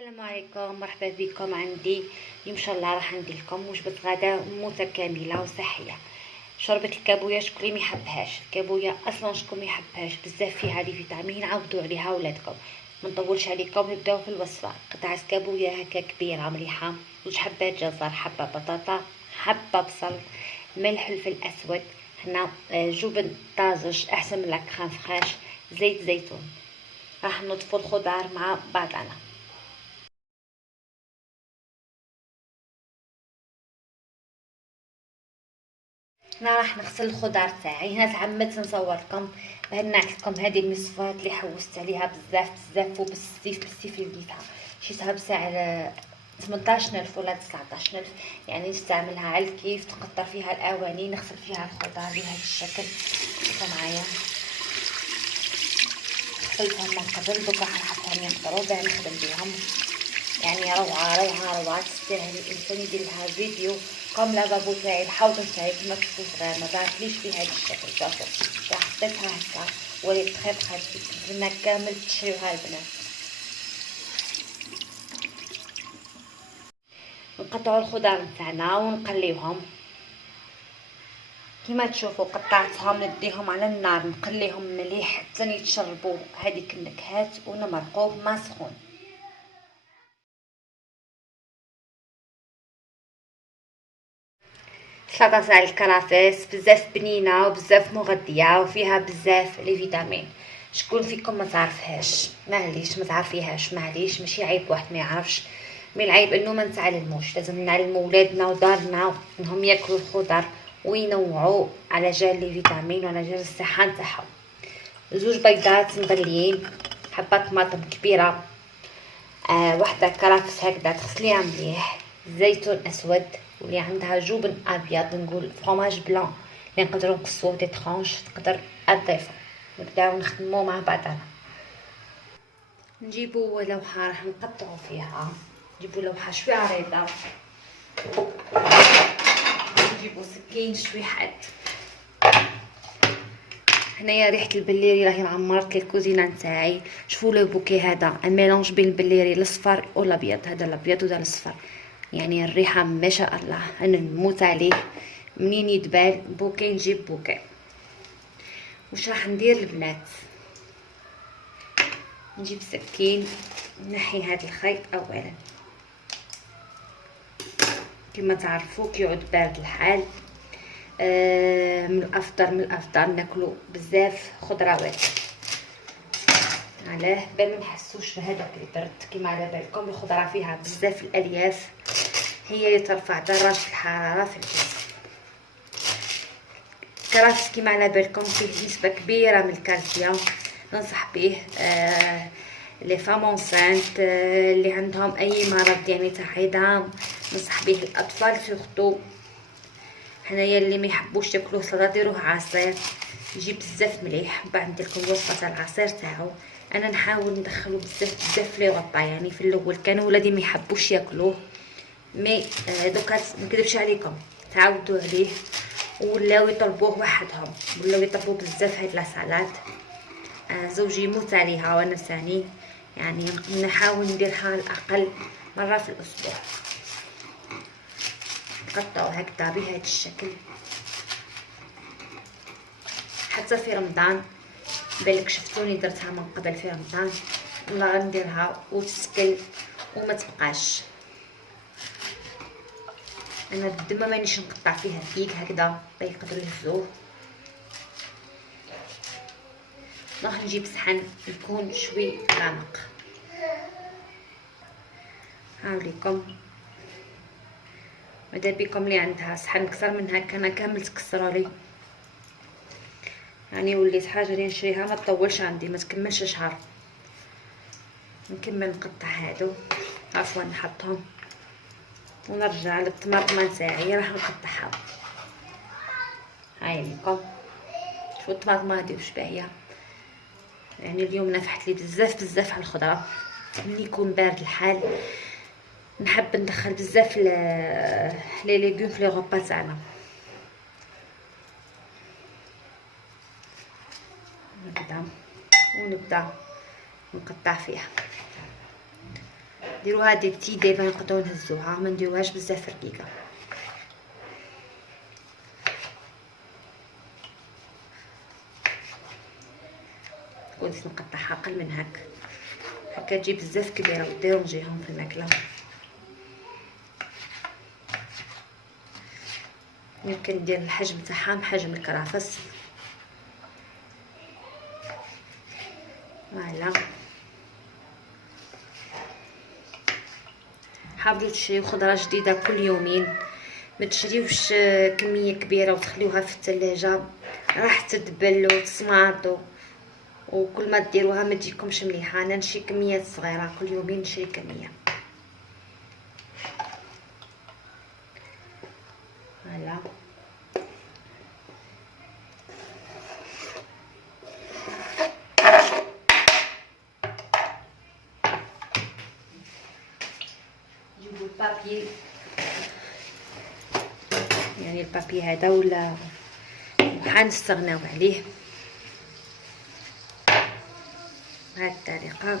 السلام عليكم، مرحبا بكم عندي. اليوم ان شاء الله راح ندير لكم وجبه غداء متكامله وصحيه. شوربه الكابويا شكون اللي ما يحبهاش؟ الكابويا اصلا شكون ما يحبهاش؟ بزاف فيها لي فيتامين، عاودوا عليها ولادكم. ما نطولش عليكم، نبداو في الوصفه. قطعه كابويا هكا كبيره مليحه، 2 حبات جزر، حبه بطاطا، حبه بصل، ملح، فلفل اسود، هنا جبن طازج احسن من لاكريم فريش، زيت زيتون. راح نضيفوا الخضار مع بعضنا. هنا راح نغسل الخضار تاعي. هنا تعمدت نصور لكم باه نعت لكم هذه المصفات اللي حوست عليها بزاف بزاف، وبالسيف اللي لقيتها شيتها بسعر 18000 ولا 19000. يعني نستعملها على الكيف، تقطر فيها الاواني، نغسل فيها الخضار بهذا الشكل. شوفوا معايا، غسلتهم من قبل، دوكا حنحطهم يقطروا باه نخدم بهم. يعني روعه روعه روعه، تستاهل الانسان يدير لها فيديو كم لافابو تاعي، الحوض تاعي كما تشوفوا صغير ما ظهرتليش بهذا الشكل. شوفوا حطيتها هكا وليت تخيب خدنا كامل تشريوها البنات. نقطعوا الخضار نتاعنا ونقليوهم كما تشوفوا. قطعتهم نديهم على النار نقليهم مليح حتى يتشربوا هذيك النكهات، ونمرقوا بما سخون. سلطة تاع الكرافس بزاف بنينه وبزاف مغذيه وفيها بزاف لي فيتامين. شكون فيكم ما تعرفهاش؟ معليش ما تعرفيهاش، معليش ماشي عيب واحد ما يعرفش، مي العيب انه ما نتعلموش. لازم نعلموا ولادنا ودارنا انهم ياكلوا الخضر وينوعوا على جال لي فيتامين وعلى جال الصحه نتاعهم. 2 بيضات مغليين، حبه طماطم كبيره، وحده كرفس هكذا تغسليها مليح، زيتون اسود، واللي عندها جبن ابيض نقول فروماج بلان اللي نقدروا نقصوه دي ترونش تقدر تضيفه. نبداو نخدمو مع بعضنا. نجيبو لوحه راح نقطعو فيها، نجيبو لوحه شويه عريضه، نجيبو سكين شوي حاد. هنايا ريحه البليري راهي معمرت الكوزينه نتاعي. شوفوا لو بوكي هذا ميلونج بين البليري الاصفر والابيض، هذا الابيض وهذا الاصفر، يعني الريحه ما شاء الله انا نموت عليه. منين يدبال بوكي نجيب بوكي. واش راح ندير البنات؟ نجيب سكين نحي هذا الخيط اولا. كما تعرفوا كي يعود بارد الحال من الافضل ناكلوا بزاف خضروات. علاه بال ما نحسوش بهذاك البرد. كما على بالكم الخضره فيها بزاف الالياف، هي اللي ترفع درجه الحراره في الجسم. الكرفس كما على بالكم فيه نسبه كبيره من الكالسيوم، ننصح به لي فام انسانت اللي عندهم اي مرض يعني تاع عظام، ننصح به الاطفال سورتو. حنايا اللي ما يحبوش ياكلوه سلطه ديروه عصير، يجي بزاف مليح. بعد ندير لكم وصفه تاع العصير تاعو. انا نحاول ندخلو بزاف بزاف لي غطا، يعني في الاول كانوا ولادي ما يحبوش ياكلوه، مي دوكا ما نكذبش عليكم تعودوا عليه ولاو يطلبوه وحدهم، ولاو يطلبوا بزاف هاد لاصالات. زوجي يموت عليها وانا ثاني، يعني نحاول نديرها على الاقل مره في الاسبوع. نقطعو هكذا بهذا الشكل حتى في رمضان. بالك شفتوني درتها من قبل في رمضان، والله غنديرها وتسكل وما تبقاش. انا بالدم مانيش نقطع فيها كيك هكذا يقدروا يهزوه. راح نجيب صحن يكون شوي غامق. هاوليكم ماذا بكم اللي عندها صحن كثر من هكا، انا كامل تكسروا لي، يعني وليت حاجه اللي نشريها ما تطولش عندي، ما تكملش شهر. نكمل نقطع هادو، عفوا نحطهم ونرجع للطماطم تاعي راح نقطعها. هاي لكم شوفوا الطماطم هادي واش باهيه، يعني اليوم نفحت لي بزاف بزاف على الخضره. ملي يكون بارد الحال نحب ندخل بزاف لي ليغوم في لي غوبا تاعنا. هكذا ونبدا نقطع فيها. ديروها دي بتي ديبا نقدروا نهزوها، ما نديروهاش بزاف رقيقه. وديت نقطعها اقل من هكا تجي بزاف كبيره وديرونجيهم في الماكله. يمكن ندير الحجم تاعها بحجم الكرافس. فوالا حاولوا تشريو خضره جديده كل يومين، ما تشريوش كميه كبيره وتخليوها في الثلاجه، راح تدبل وتصماط وكل ما ديروها ما تجيكمش مليحه. انا نشري كميات صغيره كل يومين، نشري كميه. فوالا نجيبو البابي، يعني البابي هذا ولا حنستغناو عليه بهذه الطريقه.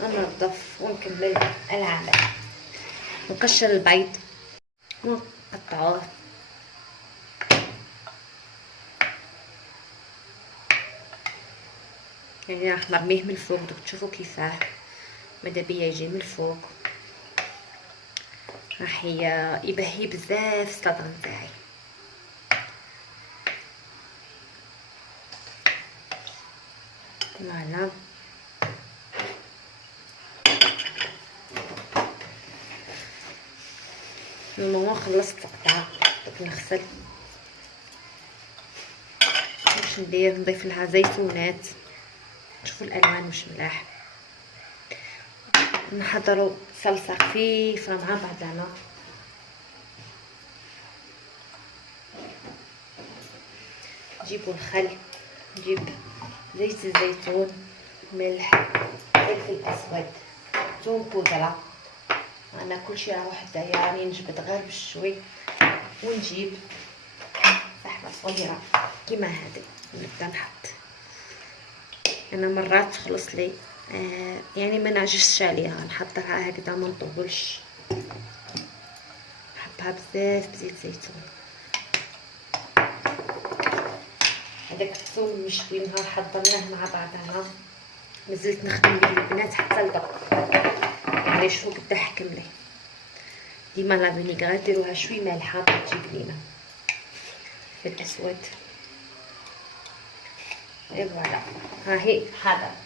وننظف ونكمل العمل. نقشر البيض ونقطعوه، يعني راح نرميه من الفوق. دوك تشوفوا كيفاه ماذا بيا يجي من الفوق، راح يبهي بزاف السلطه نتاعي. فوالا نورمالمون خلصت القطعه. دوك نغسل واش ندير، نضيف لها زيتونات. شوفوا الالوان واش ملاح. نحضروا صلصه خفيفه مع بعضنا. نجيبوا الخل، نجيب زيت الزيتون، ملح، فلفل اسود، ثوم بودره. انا كلشي راه حدايا، يعني نجبد غير بالشوي. ونجيب فحمه صغيره كيما هذه ونبدا نحط. انا مرات تخلص لي يعني ما نعجزش عليها، نحضرها هكذا ما نطولش. نحطها بزاف بزيت زيتون. هذاك الثوم مشوي نهار حضرناه مع بعضنا، مازلت نخدم به البنات حتى لدق. يعني شوفوا قدا حكم لي. ديما لا فينيغريت ديروها شوي مالحه تجي بنينه في الاسود. اي فوالا ها هي هذا.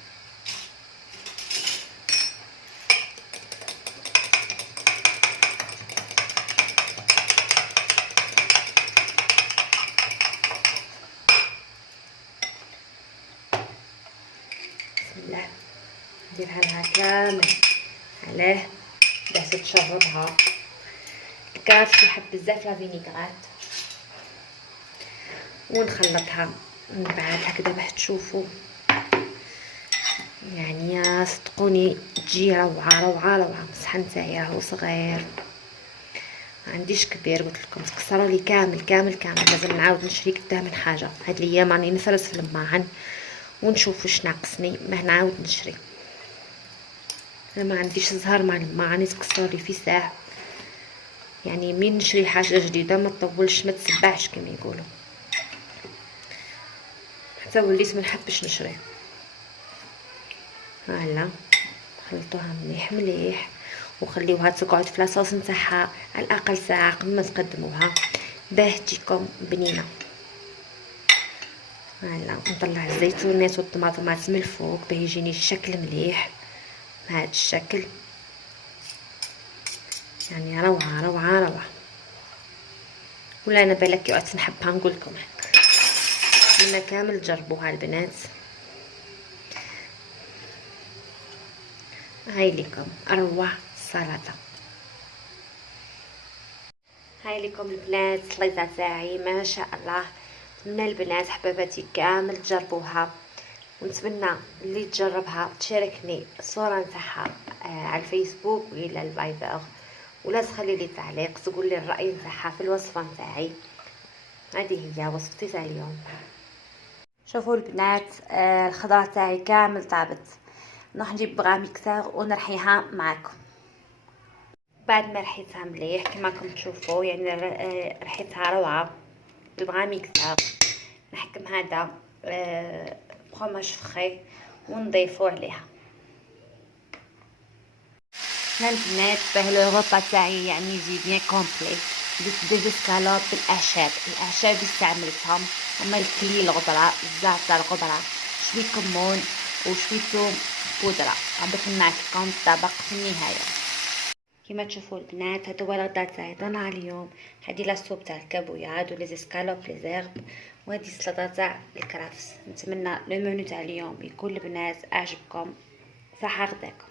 بسم الله نديرها لها كامل عليه باش تشربها. الكراف يحب بزاف لا فينيغريت. ونخلطها من بعد هكذا باش تشوفوا، يعني يا صدقوني تجي روعه روعه روعه. الصحن تاعي راهو صغير، ما عنديش كبير، قلت لكم تكسروا لي كامل كامل كامل. لازم نعاود نشري قداه من حاجه. هاد الايام راني نفرز في الماعن ونشوف واش ناقصني ما نعاود نشري. انا ما عنديش زهر مع الماعن يتكسر لي في ساعه. يعني منين نشري حاجه جديده ما تطولش ما تسبعش كما يقولوا. حتى وليت ما نحبش نشري. فوالا خلطوها مليح مليح وخليوها تقعد في لاصوص نتاعها على الاقل ساعه قبل ما تقدموها باه تجيكم بنينه. فوالا نطلع الزيتونات والطماطمات من الفوق باه يجيني الشكل مليح بهذا الشكل. يعني روعه روعه روعه. ولا انا بالك يعطي نحبها نقول لكم هكا. منا كامل جربوها البنات. هاي لكم اروع سلطه. هاي لكم البنات السليطه تاعي ما شاء الله. نتمنى البنات حباباتي كامل تجربوها، ونتمنى اللي تجربها تشاركني الصوره نتاعها على الفيسبوك ولا الفايبر، ولا تخلي لي تعليق تقول لي الراي نتاعها في الوصفه نتاعي. هذه هي وصفتي تاع اليوم. شوفوا البنات الخضره تاعي كامل طابت. نروح نجيب بغا ميكسر ونرحيها معكم. بعد ما رحيتها مليح كما راكم تشوفوا، يعني رحيتها روعه بغا ميكسر. نحكم هذا فرomاج فخي ونضيفو عليها. هنا البنات باه لو غوطا تاعي يعني يجي بيان كومبلي، درت 2 اسكالوب بالاعشاب. الاعشاب اللي استعملتهم هما الكلي الغبره، الزعتر الغبره، شويه كمون وشويه ثوم بودره. غادي نعطيكم الطبق في النهايه. كما تشوفوا البنات هادو هو الغدا تاعي طلع اليوم. هادي لاصوب تاع الكابوياد ولي زيسكالوب لي زيرب، وهادي السلطه تاع الكرافس. نتمنى لو منيو تاع اليوم يكون البنات اعجبكم. صحه غداكم.